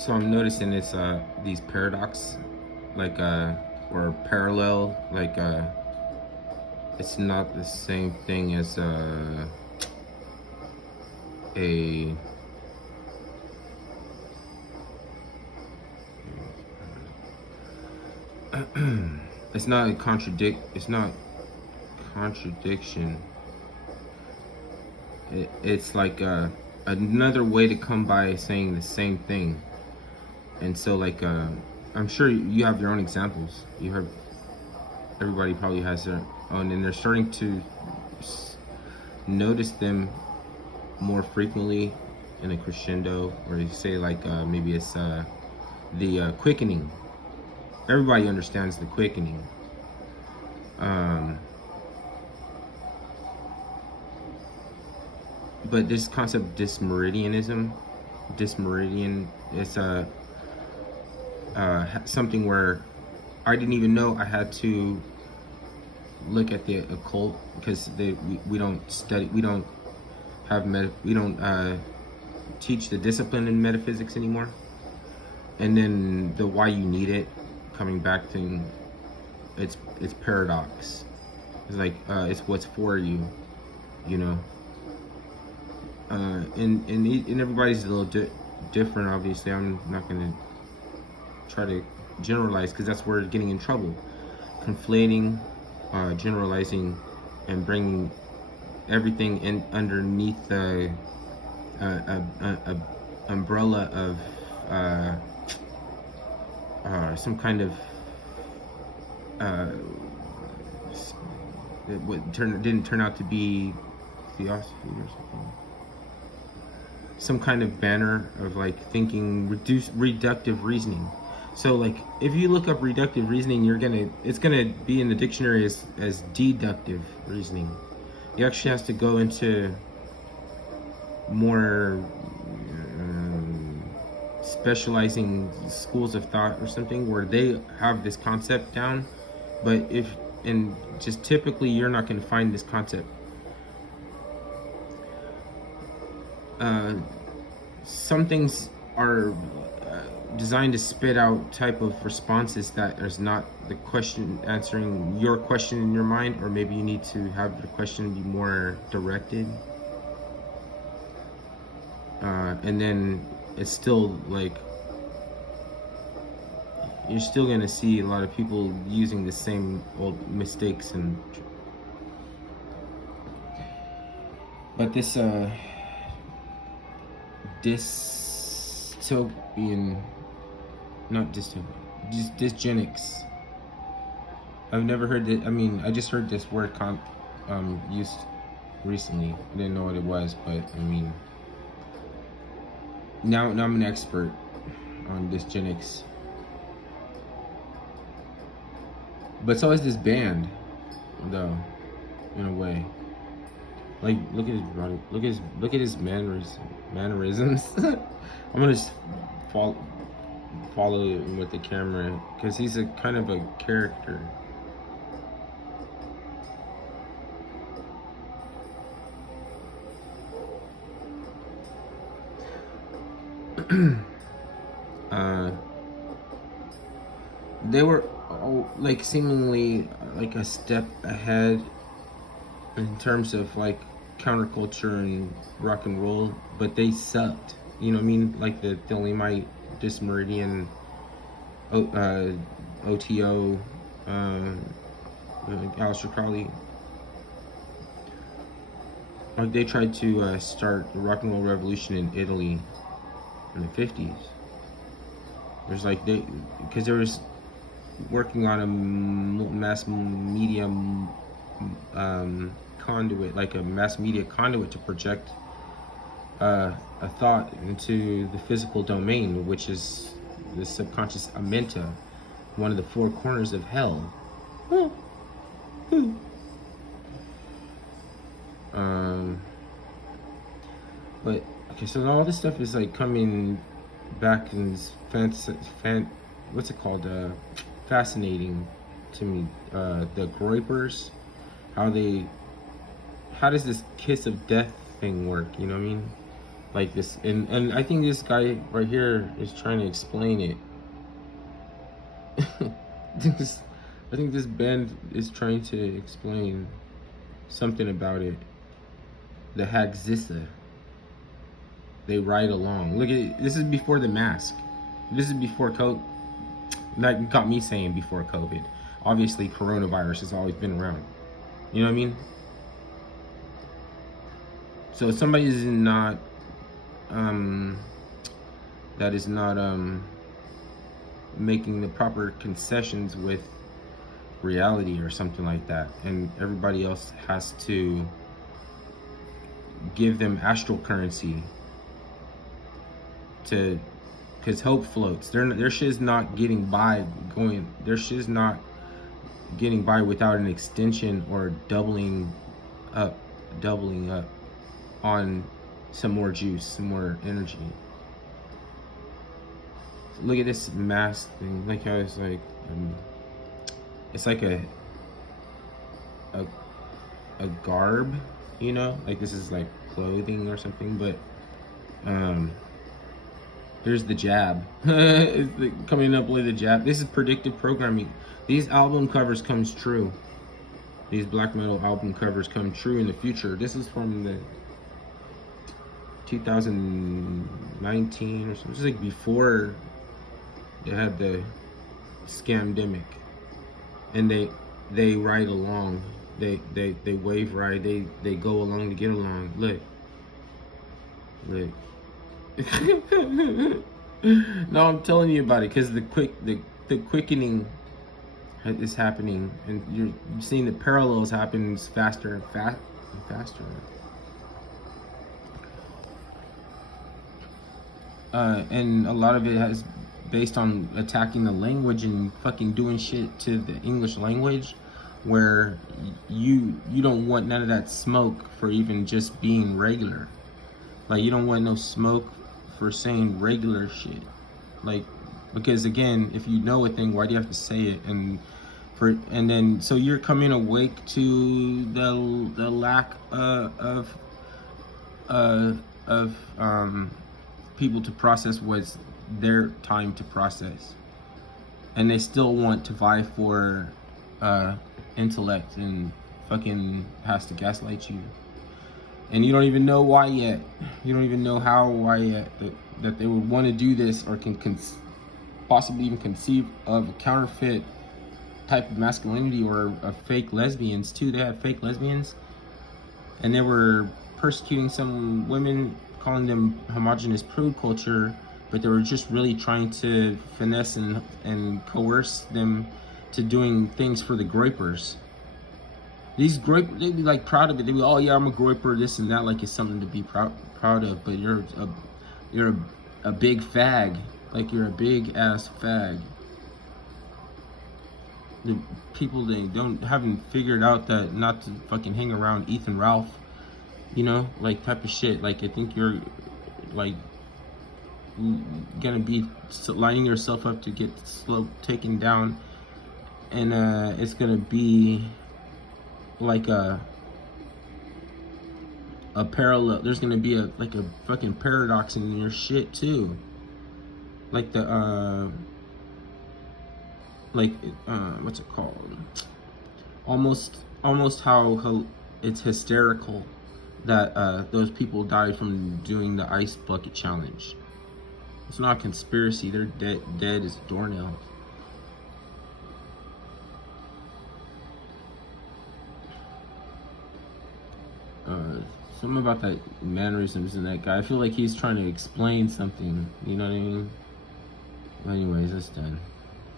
So I'm noticing it's these paradox, like or parallel, like it's not the same thing as a it's not a it's not contradiction. It's like another way to come by saying the same thing. And so like I'm sure you have your own examples. You heard everybody probably has their own, and they're starting to notice them more frequently in a crescendo, or you say like maybe it's the quickening. Everybody understands the quickening. But this concept Dismeridianism, Dismeridian, it's something where I didn't even know I had to look at the occult, because we don't study, we don't have we don't teach the discipline in metaphysics anymore. And then the why you need it, coming back to it's paradox. It's like it's what's for you, you know. And everybody's a little different. Obviously, I'm not gonna try to generalize, because that's where we're getting in trouble. Conflating, generalizing, and bringing everything in underneath the umbrella of some kind of didn't turn out to be theosophy or something. Some kind of banner of like thinking, reductive reasoning. So like if you look up reductive reasoning, it's gonna be in the dictionary as deductive reasoning. You actually have to go into more specializing schools of thought or something, where they have this concept down. But and just typically you're not going to find this concept. Some things are designed to spit out type of responses that is not the question answering your question in your mind, or maybe you need to have the question be more directed. And then it's still like you're still gonna see a lot of people using the same old mistakes. But this dystopian, not dystopian, Dysgenics. I've never heard it. I mean, I just heard this word used recently. I didn't know what it was, but I mean, now I'm an expert on Dysgenics. But so is this band, though, in a way. Like, look at his body, look at his mannerisms. I'm gonna just follow him with the camera, because he's a kind of a character. They were like seemingly like a step ahead in terms of like counterculture and rock and roll, but they sucked. You know what I mean? Like the Thelemite, Dismeridian, OTO, Aleister Crowley. Like they tried to start the rock and roll revolution in Italy in the 50s. There's like because there was working on a mass media conduit, like a mass media conduit to project a thought into the physical domain, which is the subconscious amenta, one of the four corners of hell. But okay, so all this stuff is like coming back and what's it called? Fascinating to me. The Groypers, how does this kiss of death thing work? You know what I mean? like this, and I think this guy right here is trying to explain it. I think this band is trying to explain something about it. The Hagzissa. They ride along. Look at this is before the mask. This is before COVID. That got me saying before COVID. Obviously, coronavirus has always been around. You know what I mean? So if somebody is not, that is not making the proper concessions with reality or something like that, and everybody else has to give them astral currency to, because hope floats. Their shit's not getting by their shit's not getting by without an extension or doubling up on some more juice, some more energy. Look at this mask thing. Like how it's like, it's like a garb, you know, like this is like clothing or something. But there's the jab. It's coming up with a jab. This is predictive programming. These album covers comes true. These black metal album covers come true in the future. This is from the 2019 or something. This is like before they had the scamdemic, and they ride along. They wave ride. They go along to get along. Look. No, I'm telling you about it because the quickening is happening, and you're seeing the parallels happen faster and faster. And a lot of it has based on attacking the language and fucking doing shit to the English language, where you don't want none of that smoke for even just being regular. Like, you don't want no smoke for saying regular shit. Like, because again, if you know a thing, why do you have to say it? And then so you're coming awake to the lack of people to process what's their time to process, and they still want to vie for intellect and fucking has to gaslight you, and you don't even know why yet. You don't even know why yet that they would want to do this, or can possibly even conceive of a counterfeit type of masculinity, or of fake lesbians too. They have fake lesbians, and they were persecuting some women, calling them homogenous prude culture, but they were just really trying to finesse and coerce them to doing things for the groypers. These groypers, they'd be like proud of it. They'd be, oh yeah, I'm a groyper, this and that, like it's something to be proud of. But you're a big fag. Like, you're a big ass fag. The people, they haven't figured out that not to fucking hang around Ethan Ralph, you know, like type of shit. Like, I think you're like gonna be lining yourself up to get slow taken down, and it's gonna be like a parallel. There's gonna be a fucking paradox in your shit too, like the what's it called? Almost how it's hysterical that those people died from doing the ice bucket challenge. It's not a conspiracy. They're dead as doornails. Something about that mannerisms in that guy. I feel like he's trying to explain something. You know what I mean? Anyways, that's done.